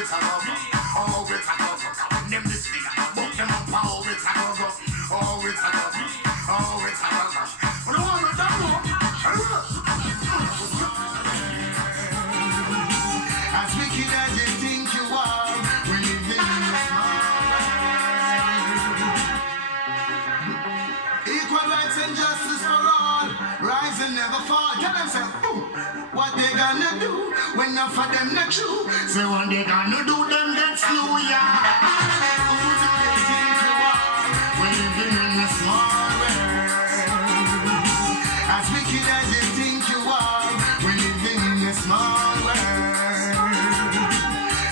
it's a go. Oh, it's a go. When them this thing, book them up. Oh, it's a go. Oh, it's a go. Oh, it's a go. But I want to know. As wicked as you think you are, we live in a small world. Equal rights and justice for all, rise and never fall. Tell them, say, what they gonna do when enough of them not true? Say, what they gonna do, them get slew, yeah. Who do they think you are? We living in a small world. As wicked as you think you are, we living in a small world.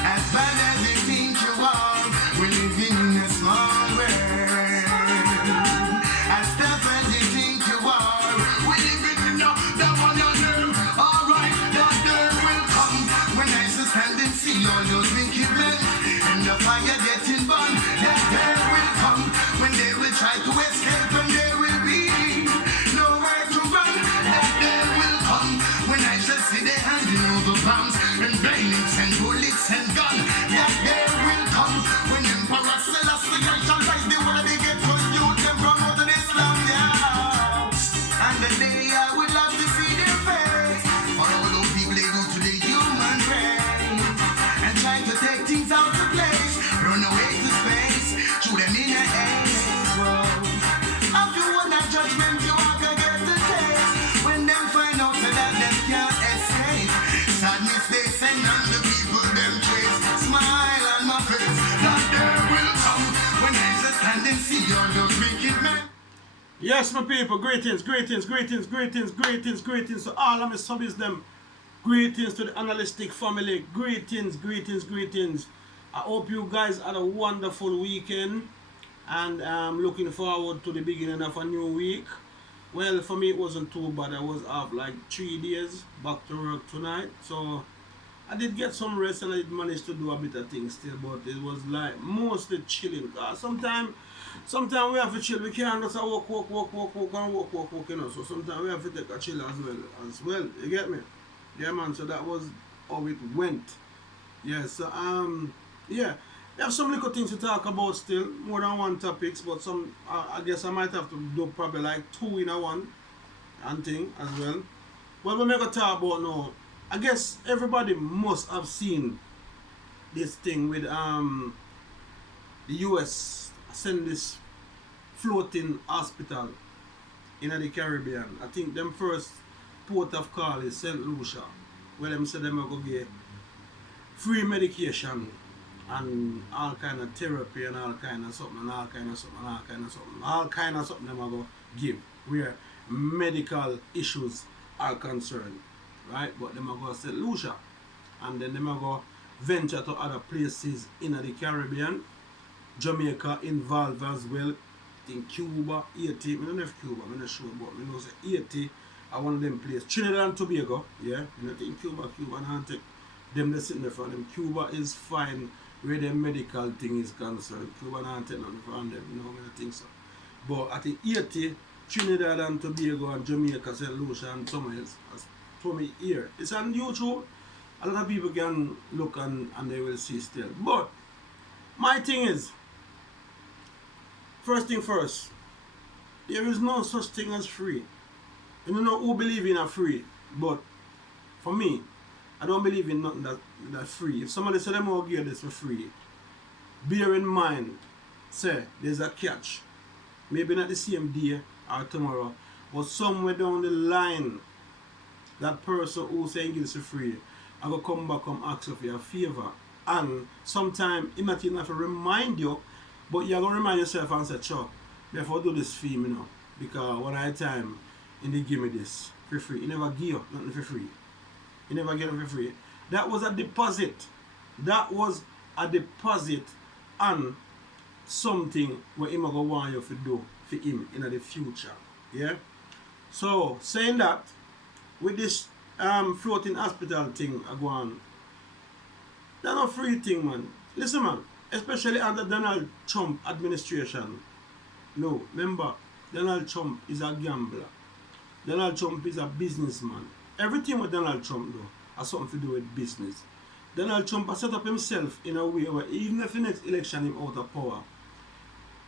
As bad as you think you are, we living in a small world. As tough as you think you are, we living in the one you know. Alright, that day will come when I shall stand and see all those wicked men and the fire getting burned. That day will come when they will try to escape and there will be nowhere to run. That day will come when I shall see they handing over bombs and bayonets and bullets and guns. That day will come when Emperor Selassie shall rise the world they get to youth them from out of Islam, yeah. And the day I would love to see their face for all those people they do to the human race and try to take things out of place, run away to space, shoot them in the air. If you want that judgment, you are gonna get the taste when them find out that them can't escape. Sadness they send on the people them trace. Smile on my face. That day will come when I shall stand and see all those wicked men. Yes, my people, greetings, greetings, greetings, greetings, greetings, greetings to all of my subbies them. Greetings to the analytic family. Greetings, greetings, greetings. I hope you guys had a wonderful weekend and I'm looking forward to the beginning of a new week. Well, for me it wasn't too bad. I was off like 3 days, back to work tonight. So I did get some rest and I did manage to do a bit of things still, but it was like mostly chilling. Sometimes we have to chill. We can't just walk, you know. So sometimes we have to take a chill as well. You get me? Yeah, man. So that was how it went. Yeah. So yeah. We have some little things to talk about still, more than one topics, but some I guess I might have to do probably like 2 in a one and thing as well. What we're going to talk about now, I guess everybody must have seen this thing with the US send this floating hospital in the Caribbean. I think them first port of call is St. Lucia, where them say them are going to get free medication and all kind of therapy and all kind of something and all kind of something and all kind of something. All kind of something them are going to give where medical issues are concerned. Right? But them are going to St. Lucia. And then them are going to venture to other places in the Caribbean. Jamaica involved as well. I think Cuba, Haiti. I don't know if Cuba, I'm not sure, but I know say Haiti are one of them places. Trinidad and Tobago, yeah. I don't think Cuba and take them they sitting there for them. Cuba is fine where the medical thing is concerned. Cuba and take nothing from them, you know, I don't think so. But I think Haiti, Trinidad and Tobago and Jamaica, St. Lucia and somewhere else has told me here. It's on YouTube. A lot of people can look and they will see still. But my thing is, first thing first, there is no such thing as free. You don't know who believe in a free, but for me, I don't believe in nothing that's free. If somebody say them will give this for free, bear in mind, say there's a catch. Maybe not the same day or tomorrow, but somewhere down the line, that person who saying give this for free, I will come back and ask you for a favor. And sometimes it might even have to remind you, but you're going to remind yourself and say, sure, therefore do this for me, you know. Because one at a time, and they give me this for free. He never give you nothing for free. He never get them for free. That was a deposit. That was a deposit on something where him going to want you to do for him in the future. Yeah? So, saying that, with this floating hospital thing I go on, that's not free thing, man. Listen, man, especially under Donald Trump administration. No, remember, Donald Trump is a gambler. Donald Trump is a businessman. Everything with Donald Trump do has something to do with business. Donald Trump has set up himself in a way where even if the next election him out of power,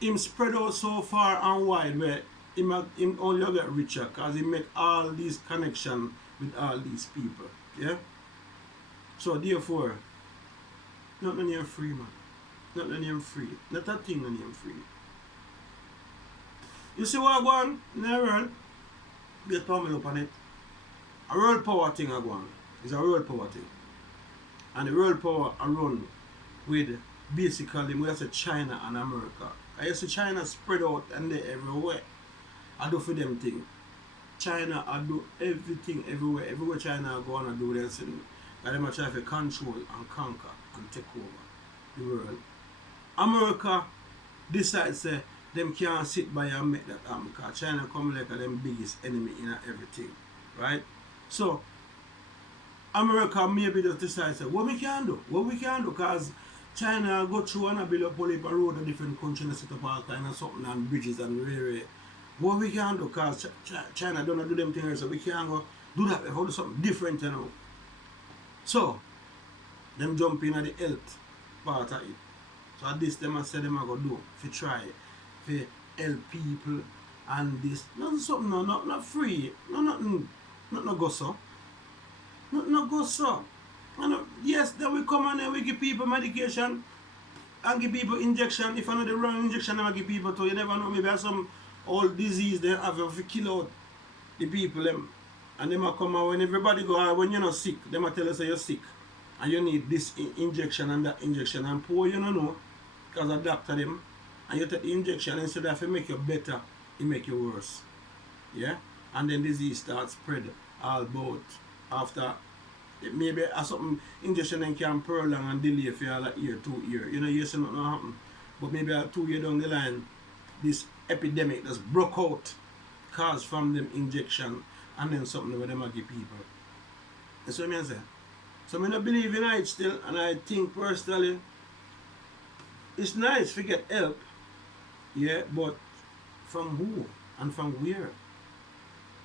him spread out so far and wide where him only get richer because he make all these connections with all these people. Yeah? So therefore, not the name free, man. Not the name free. Not a thing the name free. You see what I go on in the world? Get me up on it. A world power thing I go on. It's a world power thing. And the world power I run with basically we have to China and America. I see China spread out and they everywhere. I do for them thing. China I do everything everywhere. Everywhere China go on I do this and them I try to control and conquer and take over the world. America decides say them can't sit by and make that happen because China come like a them biggest enemy in everything. Right? So America maybe just decide say what we can do? What we can do? Because China go through and build up a road in different countries and set up all kind of something and bridges and railway. What we can do? Because China don't do them things so we can go do that. We have to do something different, you know. So them jump in at the health part of it. So at this them I say them I go do if try to help people and this not something no not free. Nothing no go so. Not go so. And yes, then we come and then we give people medication and give people injection. If I know the wrong injection, I give people to you never know. Maybe have some old disease they have to kill out the people them. And them come out when everybody go out when you're not sick, them tell us you're sick. And you need this injection and that injection and poor you don't know because a doctor them and you take the injection instead of it make you better, it make you worse. Yeah? And then disease starts spread all about after maybe something injection then can prolong and delay for a year, 2 years. You know, you see nothing happen. But maybe 2 years down the line, this epidemic just broke out caused from them injection and then something where them give people. That's what I say. So I don't believe in it still and I think personally it's nice to get help. Yeah, but from who and from where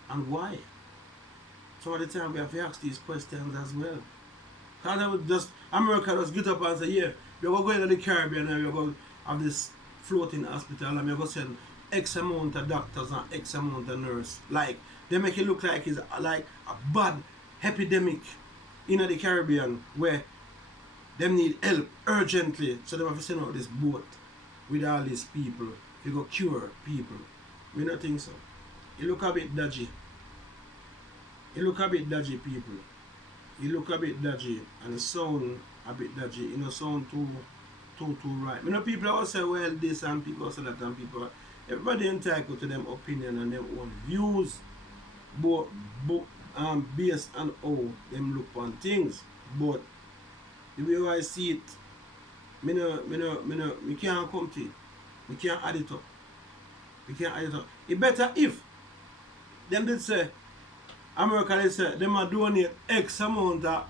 and why? Some of the time we have to ask these questions as well. Because I would just, America just get up and say, yeah, we're going to go into the Caribbean and we're going to have this floating hospital and we're going to send X amount of doctors and X amount of nurses. Like, they make it look like it's like a bad epidemic in the Caribbean where them need help urgently. So they have to send out this boat with all these people to go cure people. We don't think so. It look a bit dodgy. You look a bit dodgy, people. You look a bit dodgy and it sound a bit dodgy. You know, sound too right. You know, people always say, well, this and people say that and people. Everybody entitled to them opinion and their own views, but based on how them look on things. But the way I see it, me can't come to it. We can't add it up. We can't add it up. It better if them did say America, they say, they might donate X amount of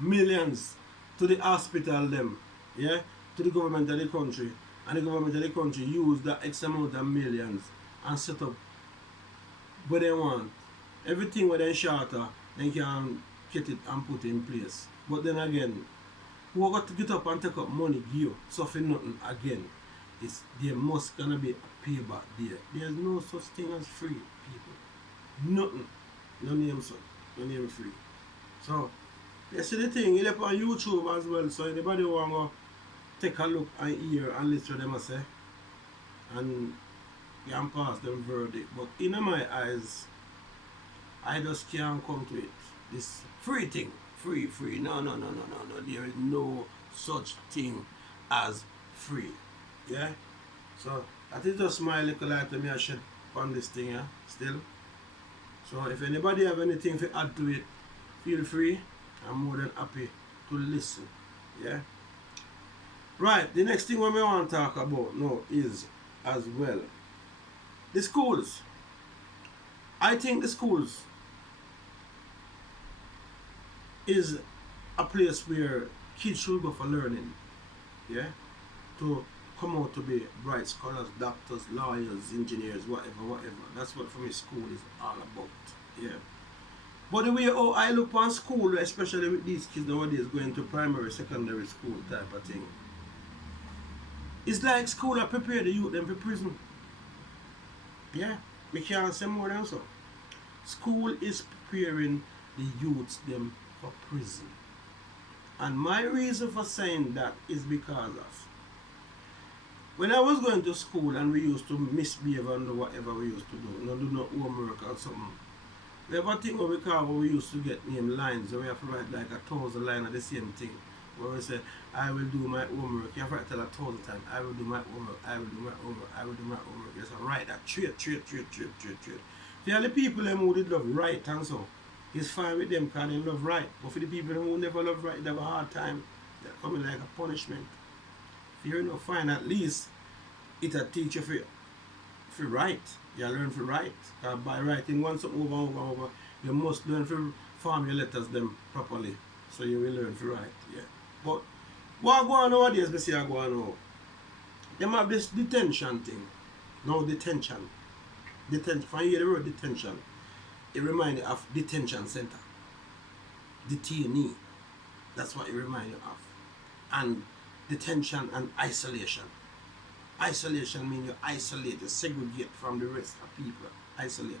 millions to the hospital them, yeah, to the government of the country. And the government of the country use that X amount of millions and set up what they want. Everything where they shorter, they can get it and put it in place. But then again, who got to get up and take up money, give you, suffer nothing again. There must gonna be a payback there. There's no such thing as free, people. Nothing. No name son, no name free. So, you see the thing, it's on YouTube as well, so anybody want to take a look and hear and listen to them I say, and you can pass them verdict. But in my eyes, I just can't come to it. This free thing, free. No. There is no such thing as free. Yeah? So, that is just my little light that I shed on this thing, yeah, still. So if anybody have anything to add to it, feel free. I'm more than happy to listen. Yeah? Right, the next thing we want to talk about now is as well the schools. I think the schools is a place where kids should go for learning. Yeah? To come out to be bright scholars, doctors, lawyers, engineers, whatever. That's what for me school is all about. Yeah. But the way how I look on school, especially with these kids nowadays going to primary, secondary school type of thing, it's like school are prepare the youth them for prison. Yeah, we can't say more than so. School is preparing the youths them for prison. And my reason for saying that is because of when I was going to school and we used to misbehave and do whatever we used to do, not do no homework or something. We have a thing what we call where we used to get named lines, where we have to write like 1,000 lines of the same thing. Where we say, I will do my homework. You have to write that 1,000 times. I will do my homework, I will do my homework, I will do my homework. Yes, I write that trade. The other people them who did love write and so, it's fine with them because they love write. But for the people who never love write, they have a hard time. They're coming like a punishment. If you're not fine, at least it'll teach you for write. You learn to write. By writing once over, you must learn to form your letters them properly. So you will learn to write. Yeah. But what go on nowadays, I say I go on now. Them have this detention thing. No detention. Detention. If you hear the word detention, it reminds you of detention center. Detainee. That's what it reminds you of. And detention and isolation. Isolation means you isolate, you segregate from the rest of people. Isolate.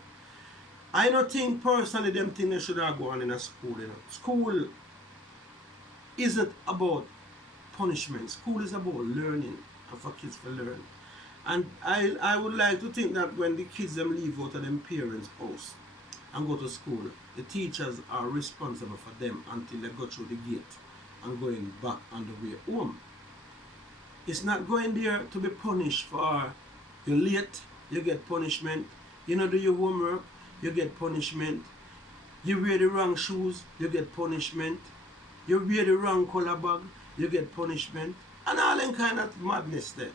I don't think personally them things they should have gone in a school. You know. School isn't about punishment. School is about learning and for kids to learn. And I would like to think that when the kids them leave out of them parents' house and go to school, the teachers are responsible for them until they go through the gate and going back on the way home. It's not going there to be punished for you're late, you get punishment. You know, do your homework, you get punishment. You wear the wrong shoes, you get punishment. You wear the wrong color bag, you get punishment. And all that kind of madness there.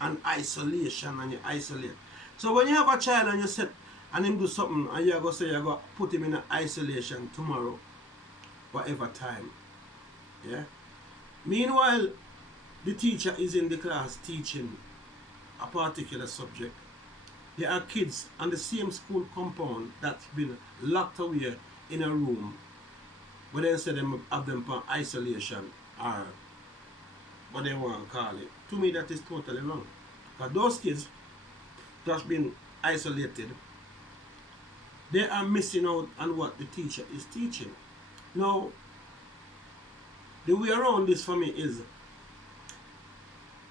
And isolation, and you isolate. So when you have a child and you set and him do something and you're going to say you're going to put him in isolation tomorrow, whatever time. Yeah? Meanwhile, the teacher is in the class teaching a particular subject. There are kids on the same school compound that's been locked away in a room, but then say them have them for isolation or what they want to call it. To me, that is totally wrong. But those kids that's been isolated, they are missing out on what the teacher is teaching. Now, the way around this for me is,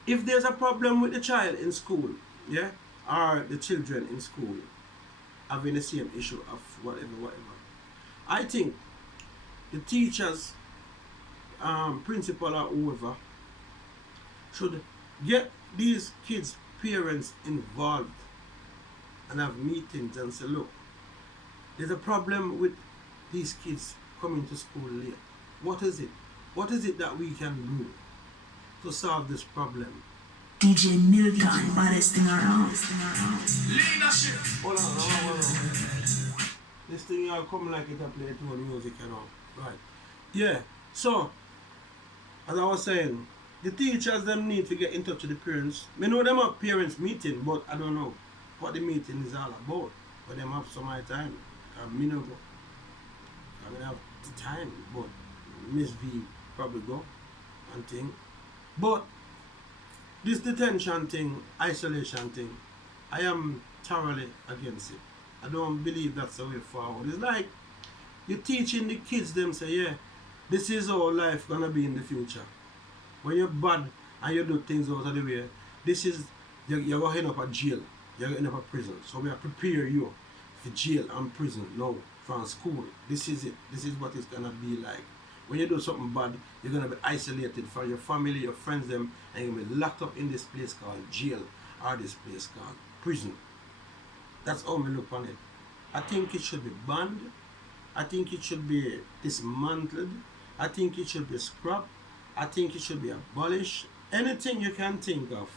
if there's a problem with the child in school, yeah, or the children in school having the same issue of whatever, I think the teachers, principal or whoever, should get these kids' parents involved and have meetings and say, look, there's a problem with these kids coming to school late. What is it? What is it that we can do to solve this problem? DJ Milton, baddest thing around. Leadership. Hold on. This thing will come like it a play to music and all. Right. Yeah. So, as I was saying, the teachers them need to get in touch with the parents. We know them have parents meeting, but I don't know what the meeting is all about. But them have some of my time. Me no go. I mean, I have the time, but Miss V probably go and thing. But this detention thing, isolation thing, I am thoroughly against it. I don't believe that's the way forward. It's like you're teaching the kids them say, yeah, this is how life gonna be in the future. When you're bad and you do things out of the way, this is you're going to end up at jail. You're going to end up at prison. So we are prepare you for jail and prison now from school. This is it. This is what it's gonna be like. When you do something bad, you're gonna be isolated from your family, your friends, them, and you're gonna be locked up in this place called jail or this place called prison. That's how we look on it. I think it should be banned. I think it should be dismantled. I think it should be scrapped. I think it should be abolished. Anything you can think of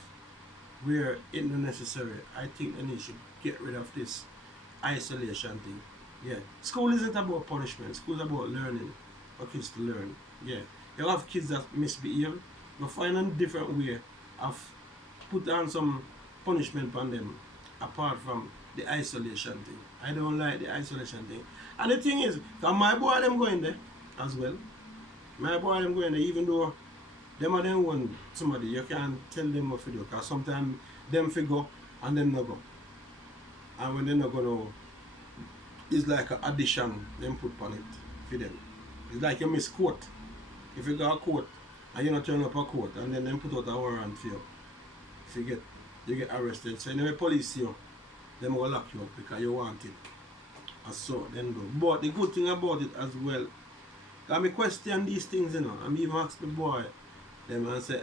where it's not necessary, I think they should get rid of this isolation thing. Yeah. School isn't about punishment. School is about learning for kids to learn. Yeah. You have kids that misbehave. You find a different way of put on some punishment on them apart from the isolation thing. I don't like the isolation thing. And the thing is, cause my boy them going there as well. My boy them going there, even though them are them one somebody, you can't tell them what to do. Cause sometimes them figure and them not go. And when they not gonna, it's like an addition them put on it for them. It's like you miss court. If you got a court and you not turn up a court and then them put out a warrant for you. If you get arrested. So when police see you, them will lock you up because you want it. And so then go. But the good thing about it as well, I question these things, you know. I even ask the boy them and say,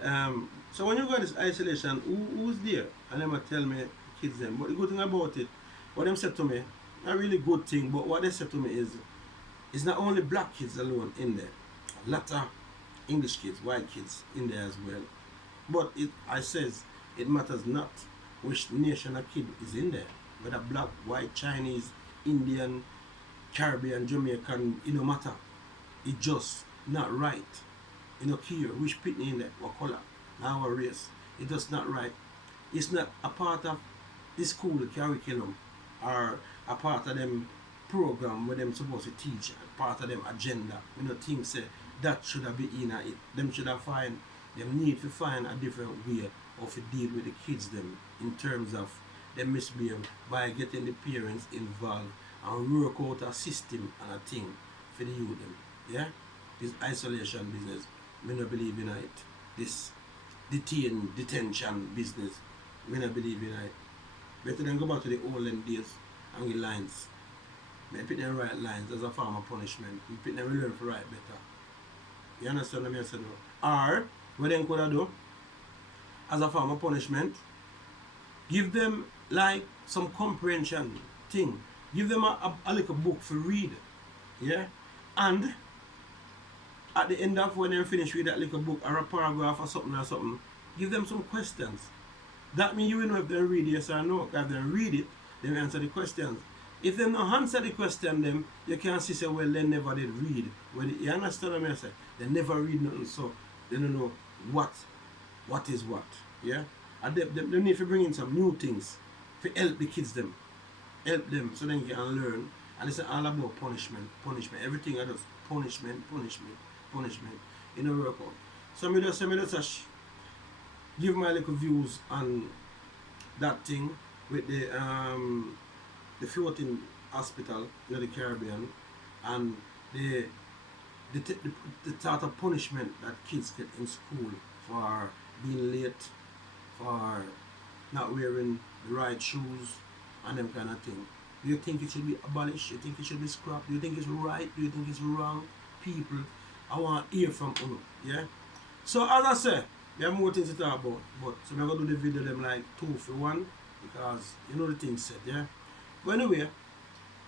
so when you got this isolation, who's there? And them tell me kids them. But the good thing about it, what them said to me, not really good thing, but what they said to me is it's not only black kids alone in there. A lot of English kids, white kids in there as well. But I says it matters not which nation a kid is in there. Whether black, white, Chinese, Indian, Caribbean, Jamaican, it no matter. It just not right. You know, care which pitney in there, what color, our race. It just not right. It's not a part of the school curriculum or a part of them program where them supposed to teach, a part of them agenda. You know, things say that should have been in it. Them should have them need to find a different way of to deal with the kids them in terms of them misbehave by getting the parents involved and work out a system and a thing for the youth them. Yeah? This isolation business, me not believe in it. This detention business, me not believe in it. Better than go back to the olden days and with lines. Me pick them right lines as a form of punishment. Me pick them learn to write better. You understand what I say now? Or what they could do as a form of punishment, give them like some comprehension thing. Give them a little book to read. Yeah? And at the end of when they finish with that little book or a paragraph or something, give them some questions. That means you will know if they read yes or no. If they read it, they will answer the questions. If they don't answer the question, them you can see say, well, they never did read. Well, you understand what I say? They never read nothing, so they don't know what is what. Yeah? And they need to bring in some new things to help the kids them. Help them so they can learn. And it's all about punishment. Everything I do, punishment. You know, work out. So me just give my little views on that thing with the floating hospital in the Caribbean and the sort of punishment that kids get in school for being late, for not wearing the right shoes and them kind of thing. Do you think it should be abolished? Do you think it should be scrapped? Do you think it's right? Do you think it's wrong? People, I want to hear from you, yeah? So as I say, there are more things to talk about, but so I'm going to do the video them like 2 for 1 because you know the thing said, yeah? But anyway,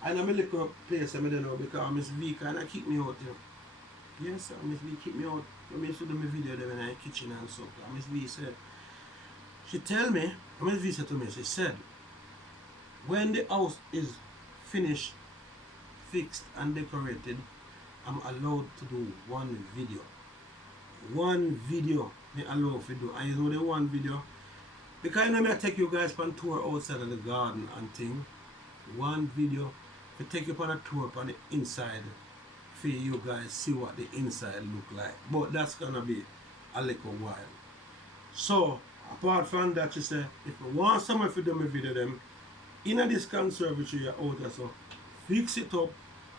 I know my little place I don't know because Miss V kind of keep me out, you know. Yes, Miss V keep me out. When I used to do my video them in the kitchen and stuff. Miss V said, she tell me, Miss V said to me, she said, when the house is finished, fixed and decorated, I'm allowed to do one video. One video me allowed to do. And you know the one video? Because you know I take you guys on tour outside of the garden and thing. One video to take you on a tour on the inside for you guys see what the inside look like. But that's gonna be a little while. So apart from that, she said, if you want someone to do my video them in this conservatory out there, so fix it up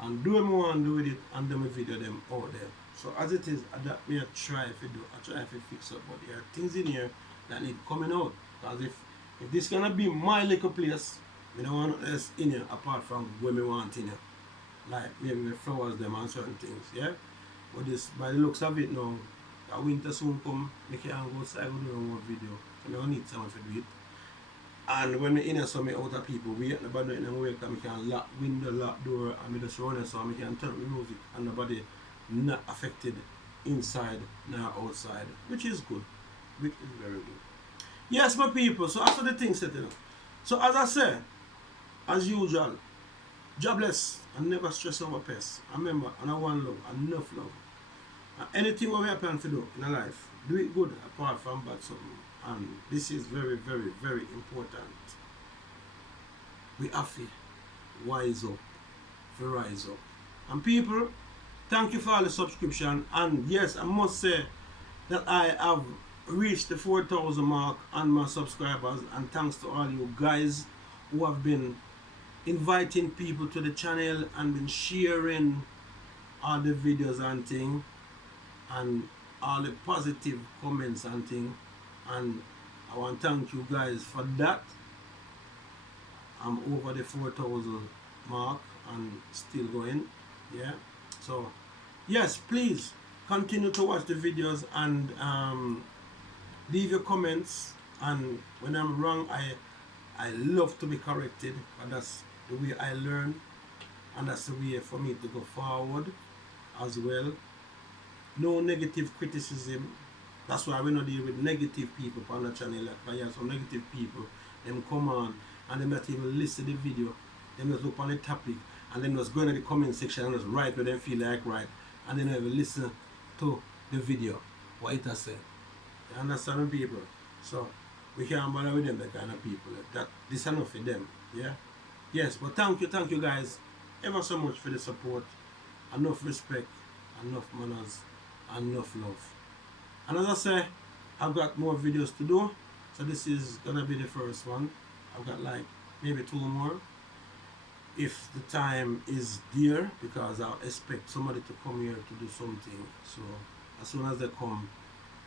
and do what I want to do with it and do my video them out there. So as it is, that me I try to fix up, but there are things in here that need coming out. Because if this gonna be my little place, I don't want else in here apart from where me want in here. Like maybe my flowers them and certain things, yeah? But this by the looks of it now, the winter soon come, I can go outside and do more video. So I need someone to do it. And when I in here, so I out of people wait, nobody in the way, I can lock window, lock door, and I just run it so I can turn the music and nobody not affected inside nor outside, which is good. Which is very good. Yes, my people, so after the thing set, you know. So as I say, as usual, jobless and never stress over pests. Remember, and I want love, enough love. And anything what we happen to do in our life, do it good apart from bad something. And this is very, very, very important. we have to wise up, to rise up. And people, thank you for all the subscription. And yes, I must say that I have reached the 4,000 mark on my subscribers, and thanks to all you guys who have been inviting people to the channel and been sharing all the videos and thing, and all the positive comments and thing. And I want to thank you guys for that. I'm over the 4,000 mark and still going. Yeah, so yes, please continue to watch the videos and leave your comments. And when I'm wrong, I love to be corrected, and that's the way I learn, and that's the way for me to go forward as well. No negative criticism. That's why we not deal with negative people on the channel. Like, yeah, some negative people, them come on and they not even listen to the video. They just look on the topic and then just go into the comment section and just write what they feel like right, and then never listen to the video, what it has said. You understand, people? So we can't bother with them, that kind of people. That this is enough for them. Yeah. Yes, but thank you guys ever so much for the support. Enough respect, enough manners, enough love. And as I say, I've got more videos to do. So this is gonna be the first one. I've got like maybe 2 more, if the time is there, because I expect somebody to come here to do something. So as soon as they come,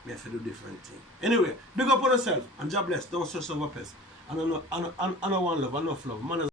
we have to do different thing. Anyway, big up on yourself and God bless. Don't stress over pest. And I know one love, enough love. Man